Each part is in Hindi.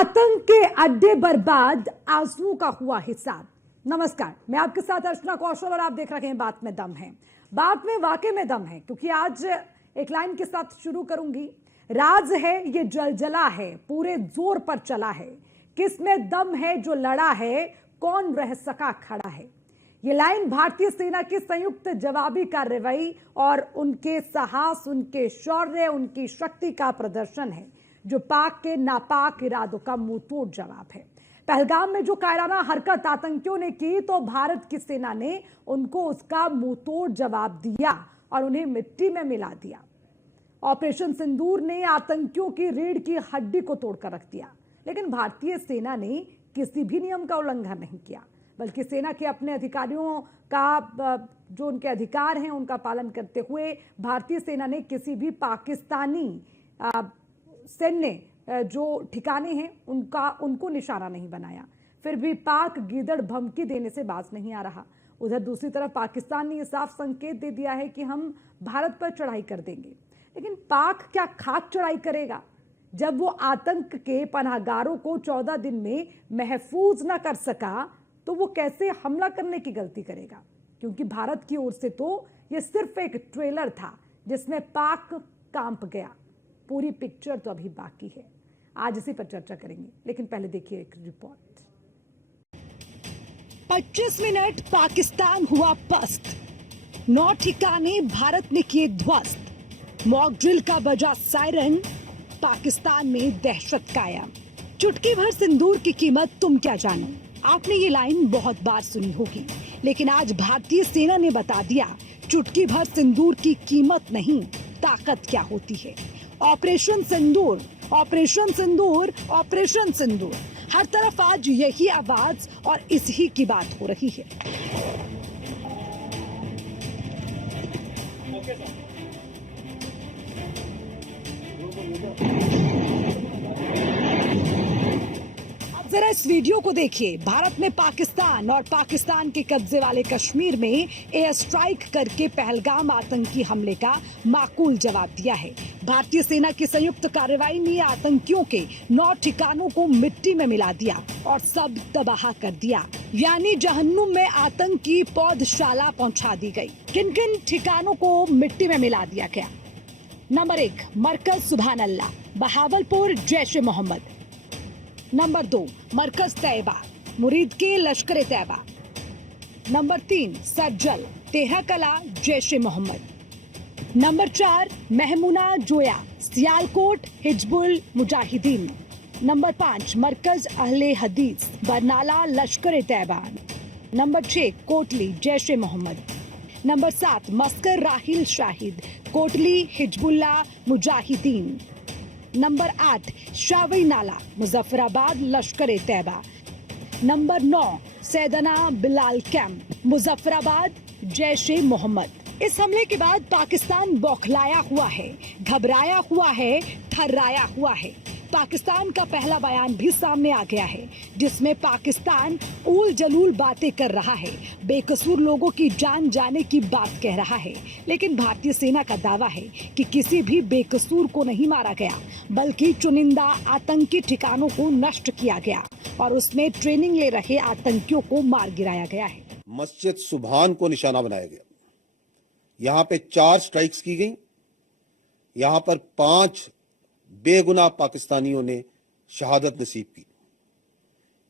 आतंक के अड्डे बर्बाद, आंसुओं का हुआ हिसाब। नमस्कार, मैं आपके साथ अर्चना कौशल और आप देख रहे हैं बात में दम है। बात में वाकई में दम है, क्योंकि आज एक लाइन के साथ शुरू करूंगी। राज है ये जलजला है, पूरे जोर पर चला है, किस में दम है जो लड़ा है, कौन रह सका खड़ा है। ये लाइन भारतीय सेना की संयुक्त जवाबी कार्रवाई और उनके साहस, उनके शौर्य, उनकी शक्ति का प्रदर्शन है, जो पाक के नापाक इरादों का मुंहतोड़ जवाब है। पहलगाम में जो कायराना हरकत आतंकियों ने की, तो भारत की सेना ने उनको उसका मुंहतोड़ जवाब दिया और उन्हें मिट्टी में मिला दिया। ऑपरेशन सिंदूर ने आतंकियों की रीढ़ की हड्डी को तोड़कर रख दिया, लेकिन भारतीय सेना ने किसी भी नियम का उल्लंघन नहीं किया, बल्कि सेना के अपने अधिकारियों का जो उनके अधिकार हैं उनका पालन करते हुए भारतीय सेना ने किसी भी पाकिस्तानी सैन्य जो ठिकाने हैं उनको निशाना नहीं बनाया। फिर भी पाक गीदड़ धमकी देने से बाज नहीं आ रहा। उधर दूसरी तरफ पाकिस्तान ने यह साफ संकेत दे दिया है कि हम भारत पर चढ़ाई कर देंगे, लेकिन पाक क्या खाक चढ़ाई करेगा जब वो आतंक के पनाहगारों को 14 दिन में महफूज ना कर सका, तो वो कैसे हमला करने की गलती करेगा। क्योंकि भारत की ओर से तो ये सिर्फ एक ट्रेलर था जिसमें पाक कांप गया। पूरी पिक्चर तो अभी बाकी है, आज इसी पर चर्चा करेंगे, लेकिन पहले देखिए एक रिपोर्ट। 25 मिनट पाकिस्तान हुआ पस्त, 9 ठिकाने भारत ने किए ध्वस्त, मॉक ड्रिल का बजा सायरन, पाकिस्तान में दहशत कायम। चुटकी भर सिंदूर की कीमत तुम क्या जानो। आपने ये लाइन बहुत बार सुनी होगी, लेकिन आज भारतीय सेना ने बता दिया, चुटकी भर सिंदूर की कीमत नहीं, ताकत क्या होती है। ऑपरेशन सिंदूर, ऑपरेशन सिंदूर, ऑपरेशन सिंदूर, हर तरफ आज यही आवाज और इसी की बात हो रही है। जरा इस वीडियो को देखिए। भारत ने पाकिस्तान और पाकिस्तान के कब्जे वाले कश्मीर में एयर स्ट्राइक करके पहलगाम आतंकी हमले का माकूल जवाब दिया है। भारतीय सेना की संयुक्त कार्रवाई ने आतंकियों के 9 ठिकानों को मिट्टी में मिला दिया और सब तबाह कर दिया। यानी जहन्नुम में आतंक की पौधशाला पहुंचा दी गई। किन किन ठिकानों को मिट्टी में मिला दिया गया? Number 1, Markaz Subhan Allah, Bahawalpur, Jaish e Mohammed. Number 2, Markaz Taiba, Muridke Lashkar Taiba. Number 3, Sajjal, Tehra Kalan, Jaish e Mohammed. Number 4, Mehmoona Joya, Sialkot, Hizbul Mujahideen. Number 5, Markaz Ahle Hadith, Barnala, Lashkar Taiba. Number 6, Kotli, Jaish e Mohammed. Number 7, Maskar Raheel Shahid, Kotli, Hizbul Mujahideen. Number 8, Shawai Nala, Muzaffarabad, Lashkar Taiba. Number 9, Syedna Bilal camp, Muzaffarabad, Jaish e Mohammad. इस हमले के बाद पाकिस्तान बौखलाया हुआ है, घबराया हुआ है, थर्राया हुआ है। पाकिस्तान का पहला बयान भी सामने आ गया है, जिसमें पाकिस्तान ऊल जलूल बातें कर रहा है, बेकसूर लोगों की जान जाने की बात कह रहा है। लेकिन भारतीय सेना का दावा है कि किसी भी बेकसूर को नहीं मारा गया, बल्कि चुनिंदा आतंकी ठिकानों को नष्ट किया गया और उसमें ट्रेनिंग ले रहे आतंकियों को मार गिराया गया है। मस्जिद सुभान को निशाना बनाया गया। यहाँ पे 4 स्ट्राइक्स की गई। यहाँ पर 5 बेगुनाह पाकिस्तानियों ने शहादत नसीब की।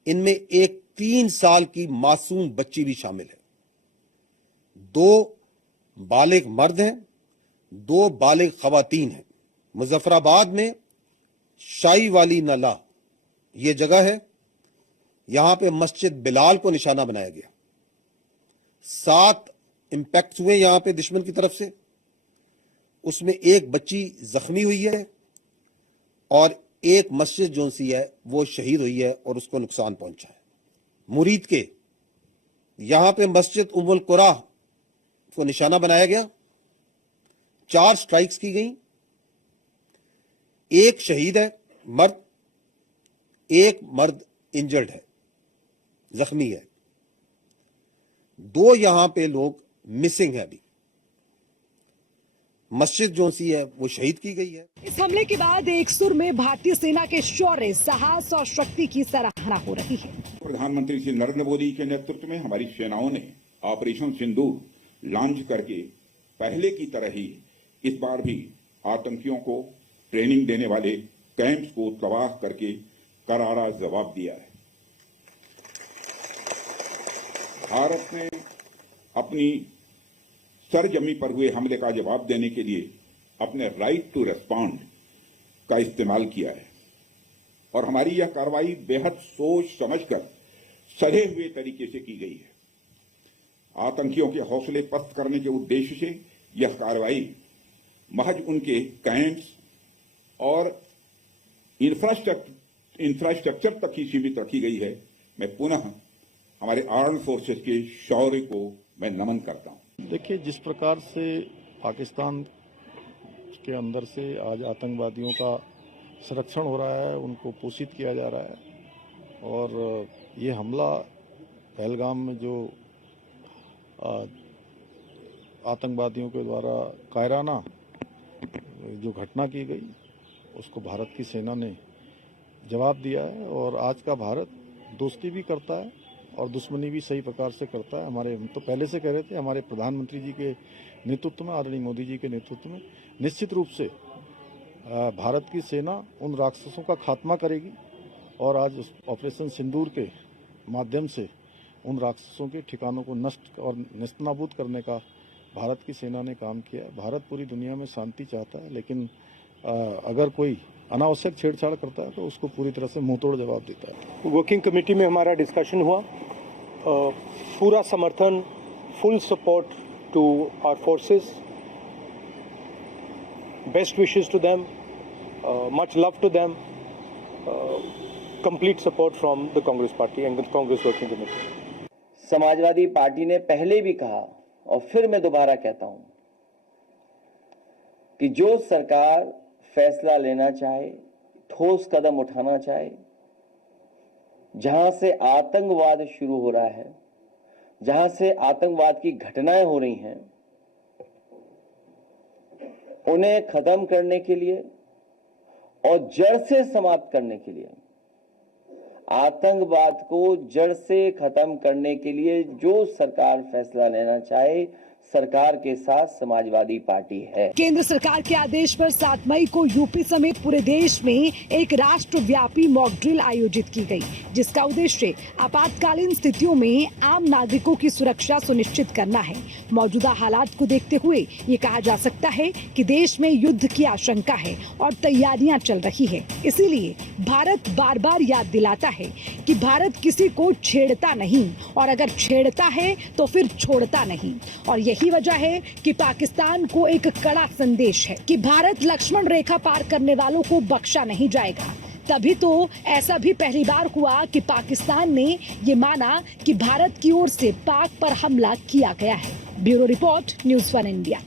इनमें एक 3 साल की मासूम बच्ची भी शामिल है। 2 बालिग मर्द हैं, 2 बालिग खवातीन हैं। मुजफ्फराबाद में शाही वाली नला ये जगह है, यहां पे मस्जिद बिलाल को निशाना बनाया गया। 7 इंपैक्ट हुए यहां पे दुश्मन की तरफ से, उसमें एक बच्ची जख्मी हुई है और एक मस्जिद जो सी है वो शहीद हुई है और उसको नुकसान पहुंचा है। मुरीद के यहां पे मस्जिद उम्मुल कुरा को निशाना बनाया गया। 4 स्ट्राइक्स की गई। एक शहीद है मर्द, एक मर्द इंजर्ड है, जख्मी है। 2 यहां पे लोग मिसिंग है अभी। मस्जिद जो सी है वो शहीद की गई है। इस हमले के बाद एक सुर में भारतीय सेना के शौर्य, साहस और शक्ति की सराहना हो रही है। प्रधानमंत्री श्री नरेंद्र मोदी के नेतृत्व में हमारी सेनाओं ने ऑपरेशन सिंदूर लॉन्च करके पहले की तरह ही इस बार भी आतंकियों को ट्रेनिंग देने वाले कैंप्स को तबाह करके करारा जवाब दिया है। भारत ने अपनी सरजमी पर हुए हमले का जवाब देने के लिए अपने राइट टू रेस्पॉन्ड का इस्तेमाल किया है और हमारी यह कार्रवाई बेहद सोच समझकर सधे हुए तरीके से की गई है। आतंकियों के हौसले पस्त करने के उद्देश्य से यह कार्रवाई महज उनके कैंप्स और इंफ्रास्ट्रक्चर तक ही सीमित रखी गई है। मैं पुनः हमारे आर्म फोर्सेस के शौर्य को मैं नमन करता हूं। देखिए, जिस प्रकार से पाकिस्तान के अंदर से आज आतंकवादियों का संरक्षण हो रहा है, उनको पोषित किया जा रहा है और ये हमला पहलगाम में जो आतंकवादियों के द्वारा कायराना जो घटना की गई, उसको भारत की सेना ने जवाब दिया है और आज का भारत दोस्ती भी करता है और दुश्मनी भी सही प्रकार से करता है। हम तो पहले से कह रहे थे, हमारे प्रधानमंत्री जी के नेतृत्व में, आदरणीय मोदी जी के नेतृत्व में निश्चित रूप से भारत की सेना उन राक्षसों का खात्मा करेगी और आज ऑपरेशन सिंदूर के माध्यम से उन राक्षसों के ठिकानों को नष्ट और नेस्तनाबूद करने का भारत की सेना ने काम किया है। भारत पूरी दुनिया में शांति चाहता है, लेकिन अगर कोई अनावश्यक छेड़छाड़ करता है तो उसको पूरी तरह से मुंहतोड़ जवाब देता है। वर्किंग कमेटी में हमारा डिस्कशन हुआ, पूरा समर्थन, full support to our forces, best wishes to them, much love to them, complete support from the Congress party and Congress working committee. Samajwadi party ने पहले भी कहा और फिर मैं दोबारा कहता हूं कि जो सरकार फैसला लेना चाहे, ठोस कदम उठाना चाहे, जहां से आतंकवाद शुरू हो रहा है, जहां से आतंकवाद की घटनाएं हो रही हैं, उन्हें खत्म करने के लिए और जड़ से समाप्त करने के लिए, आतंकवाद को जड़ से खत्म करने के लिए जो सरकार फैसला लेना चाहे, सरकार के साथ समाजवादी पार्टी है। केंद्र सरकार के आदेश पर 7 मई को यूपी समेत पूरे देश में एक राष्ट्रव्यापी मॉक ड्रिल आयोजित की गई, जिसका उद्देश्य आपातकालीन स्थितियों में आम नागरिकों की सुरक्षा सुनिश्चित करना है। मौजूदा हालात को देखते हुए ये कहा जा सकता है कि देश में युद्ध की आशंका है और तैयारियां चल रही है। इसीलिए भारत बार बार याद दिलाता है कि भारत किसी को छेड़ता नहीं और अगर छेड़ता है तो फिर छोड़ता नहीं। और यही वजह है कि पाकिस्तान को एक कड़ा संदेश है कि भारत लक्ष्मण रेखा पार करने वालों को बख्शा नहीं जाएगा। तभी तो ऐसा भी पहली बार हुआ कि पाकिस्तान ने ये माना कि भारत की ओर से पाक पर हमला किया गया है। Bureau report, news 1 India.